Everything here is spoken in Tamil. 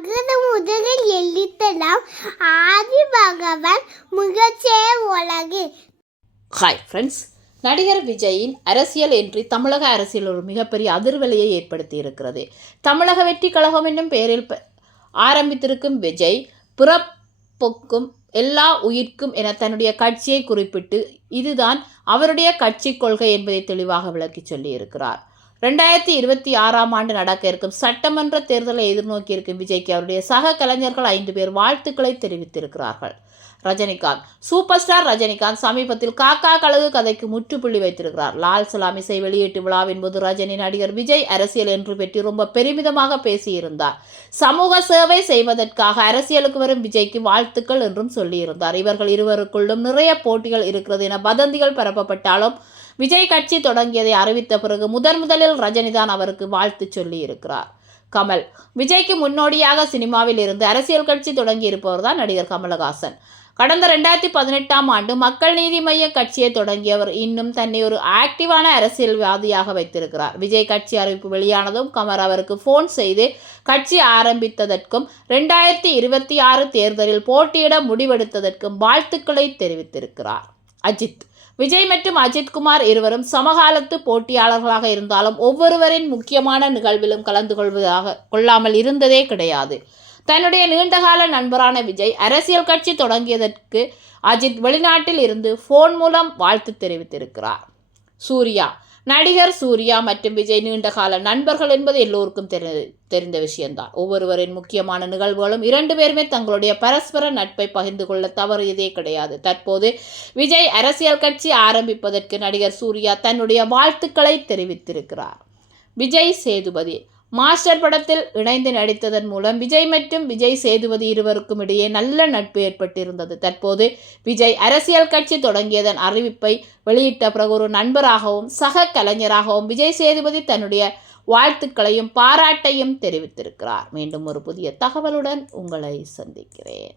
அகர முதலில் எழுத்தலாம். ஆதி பகவான் முகச்சே உலகு. ஹாய் ஃப்ரெண்ட்ஸ் நடிகர் விஜயின் அரசியல் என்றி தமிழக அரசியல் ஒரு மிகப்பெரிய அதிர்வலையை ஏற்படுத்தி இருக்கிறது தமிழக வெற்றி கழகம் என்னும் பெயரில் ஆரம்பித்திருக்கும் விஜய் பிறப்புக்கும் எல்லா உயிர்க்கும் என தன்னுடைய கட்சியை குறிப்பிட்டு இதுதான் அவருடைய கட்சி கொள்கை என்பதை தெளிவாக விளக்கி சொல்லியிருக்கிறார். ரெண்டாயிரத்தி இருபத்தி ஆறாம் ஆண்டு நடக்க இருக்கும் சட்டமன்ற தேர்தலை எதிர்நோக்கி இருக்கும் விஜய்க்கு அவருடைய சக கலைஞர்கள் ஐந்து பேர் வாழ்த்துக்களை தெரிவித்திருக்கிறார்கள். ரஜினிகாந்த் சூப்பர் ஸ்டார் ரஜினிகாந்த் சமீபத்தில் காக்கா கழகு கதைக்கு முற்றுப்புள்ளி வைத்திருக்கிறார். லால் சலாம் இசை வெளியீட்டு விழாவின் போது ரஜினி நடிகர் விஜய் அரசியல் என்று பற்றி ரொம்ப பெருமிதமாக பேசியிருந்தார். சமூக சேவை செய்வதற்காக அரசியலுக்கு வரும் விஜய்க்கு வாழ்த்துக்கள் என்றும் சொல்லியிருந்தார். இவர்கள் இருவருக்குள்ளும் நிறைய போட்டிகள் இருக்கிறது என வதந்திகள் பரப்பப்பட்டாலும் விஜய் கட்சி தொடங்கியதை அறிவித்த பிறகு முதன் முதலில் ரஜினிதான் அவருக்கு வாழ்த்து சொல்லி இருக்கிறார். கமல் விஜய்க்கு முன்னோடியாக சினிமாவில் இருந்து அரசியல் கட்சி தொடங்கி இருப்பவர் தான் நடிகர் கமலஹாசன். கடந்த ரெண்டாயிரத்தி பதினெட்டாம் ஆண்டு மக்கள் நீதி மைய கட்சியை தொடங்கியவர் இன்னும் தன்னை ஒரு ஆக்டிவான அரசியல்வாதியாக வைத்திருக்கிறார். விஜய் கட்சி அறிவிப்பு வெளியானதும் கமர் அவருக்கு ஃபோன் செய்து கட்சி ஆரம்பித்ததற்கும் ரெண்டாயிரத்தி இருபத்தி ஆறு தேர்தலில் போட்டியிட முடிவெடுத்ததற்கும் வாழ்த்துக்களை தெரிவித்திருக்கிறார். அஜித். விஜய் மற்றும் அஜித்குமார் இருவரும் சமகாலத்து போட்டியாளர்களாக இருந்தாலும் ஒவ்வொருவரின் முக்கியமான நிகழ்விலும் கலந்து கொள்வதாக கொள்ளாமல் இருந்ததே கிடையாது. தன்னுடைய நீண்டகால நண்பரான விஜய் அரசியல் கட்சி தொடங்கியதற்கு அஜித் வெளிநாட்டில் இருந்து ஃபோன் மூலம் வாழ்த்து தெரிவித்திருக்கிறார். சூர்யா நடிகர் சூர்யா மற்றும் விஜய் நீண்டகால நண்பர்கள் என்பது எல்லோருக்கும் தெரி தெரிந்த விஷயம்தான். ஒவ்வொருவரின் முக்கியமான நிகழ்வுகளும் இரண்டு பேருமே தங்களுடைய பரஸ்பர நட்பை பகிர்ந்து கொள்ள தவறியதே கிடையாது. தற்போது விஜய் அரசியல் கட்சி ஆரம்பிப்பதற்கு நடிகர் சூர்யா தன்னுடைய வாழ்த்துக்களை தெரிவித்திருக்கிறார். விஜய் சேதுபதி மாஸ்டர் படத்தில் இணைந்து நடித்ததன் மூலம் விஜய் மற்றும் விஜய் சேதுபதி இருவருக்கும் இடையே நல்ல நட்பு ஏற்பட்டிருந்தது. தற்போது விஜய் அரசியல் கட்சி தொடங்கியதன் அறிவிப்பை வெளியிட்ட பிறகு ஒரு நண்பராகவும் சக கலைஞராகவும் விஜய் சேதுபதி தன்னுடைய வாழ்த்துக்களையும் பாராட்டையும் தெரிவித்திருக்கிறார். மீண்டும் ஒரு புதிய தகவலுடன் உங்களை சந்திக்கிறேன்.